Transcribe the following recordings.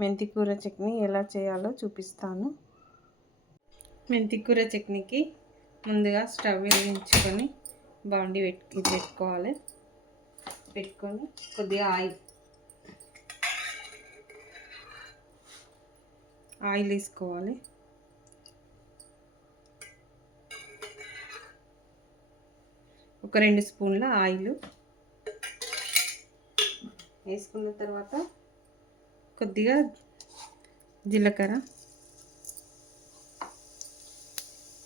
మెంతికూర చట్నీ ఎలా చేయాలో చూపిస్తాను. మెంతికూర చట్నీకి ముందుగా స్టవ్ వెలిగించుకొని బాండి పెట్టు పెట్టుకోవాలి. పెట్టుకొని కొద్దిగా ఆయిల్. ఆయిల్ వేసుకోవాలి. ఒక రెండు స్పూన్ల ఆయిల్ వేసుకున్న తర్వాత కొద్దిగా జీలకర్ర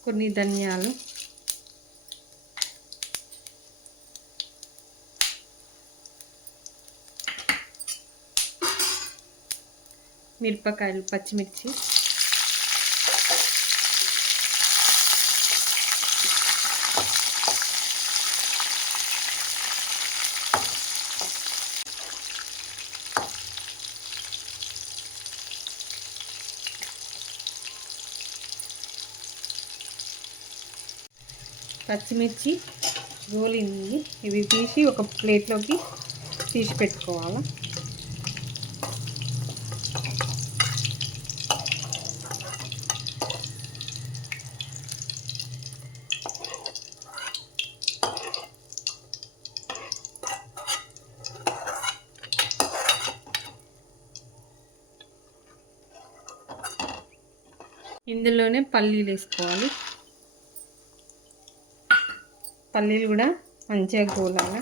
కొన్ని ధనియాలు మిరపకాయలు పచ్చిమిర్చి పచ్చిమిర్చి గోలింది. ఇవి తీసి ఒక ప్లేట్లోకి తీసి పెట్టుకోవాలి. ఇందులోనే పల్లీలు వేసుకోవాలి. పల్లీలు కూడా మంచిగా గోలాలి.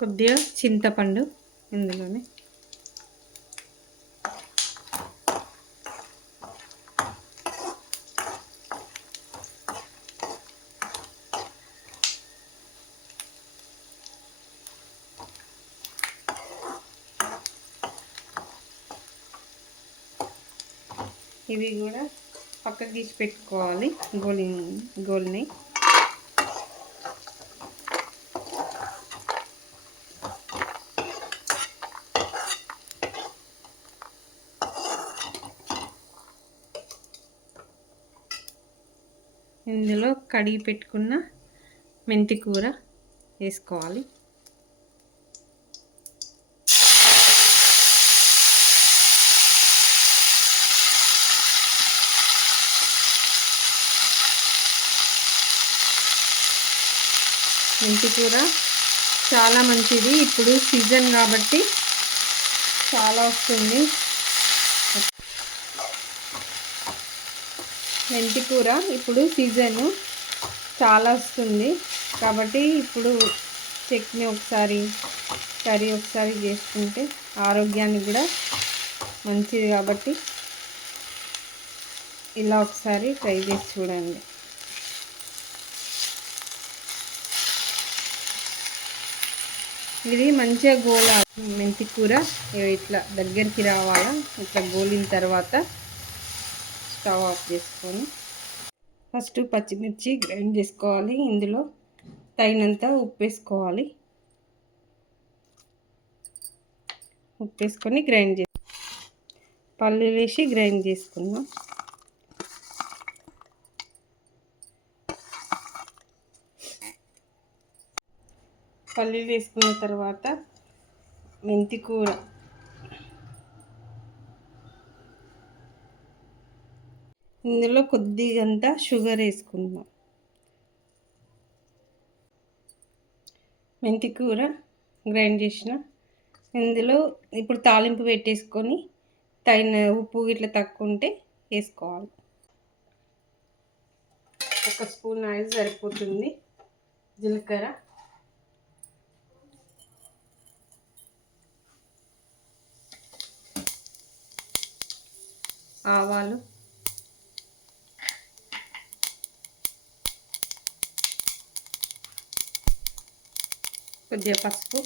కొద్దిగా చింతపండు ఇందులోనే. ఇవి కూడా పక్కకు తీసి పెట్టుకోవాలి గోలి గోలిని. ఇందులో కడిగి పెట్టుకున్న మెంతి కూర వేసుకోవాలి. మెంతి కూర. చాలా మంచిది. ఇప్పుడు సీజన్ కాబట్టి చాలా వస్తుంది. మెంతి కూర ఇప్పుడు సీజను చాలా వస్తుంది. కాబట్టి ఇప్పుడు చట్నీ ఒకసారి కర్రీ ఒకసారి చేసుకుంటే ఆరోగ్యానికి కూడా మంచిది కాబట్టి ఇలా ఒకసారి ట్రై చేసి చూడండి. ఇది మంచిగా గోల మెంతి కూర. ఇట్లా దగ్గరికి రావాలా. ఇట్లా గోలిన తర్వాత స్టవ్ ఆఫ్ చేసుకొని ఫస్ట్ పచ్చిమిర్చి గ్రైండ్ చేసుకోవాలి. ఇందులో తగినంత ఉప్పు వేసుకోవాలి. ఉప్పు వేసుకొని గ్రైండ్ చేసి పల్లీలు వేసి గ్రైండ్ చేసుకుందాం. పల్లీలు వేసుకున్న తర్వాత మెంతి కూర. ఇందులో కొద్దిగంత షుగర్ వేసుకుందాం. మెంతి కూర గ్రైండ్ చేసిన. ఇందులో ఇప్పుడు తాలింపు పెట్టేసుకొని తగిన ఉప్పు ఇట్లా తక్కువ ఉంటే వేసుకోవాలి. ఒక స్పూన్ ఆయిల్ సరిపోతుంది. జీలకర్ర ఆవాలు. కొద్దిగా పసుపు.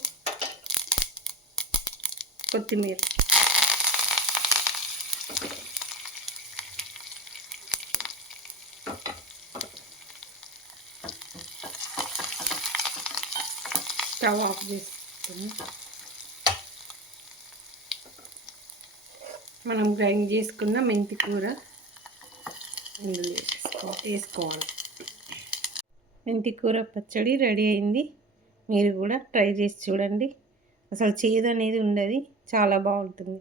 కొత్తిమీర. స్టవ్ ఆఫ్ చేసుకుని మనం గ్రైండ్ చేసుకున్న మెంతి కూర ఇందులో వేసుకోవాలి. మెంతి కూర పచ్చడి రెడీ అయింది. మీరు కూడా ట్రై చేసి చూడండి. అసలు చేదు అనేది ఉండదు. చాలా బాగుంటుంది.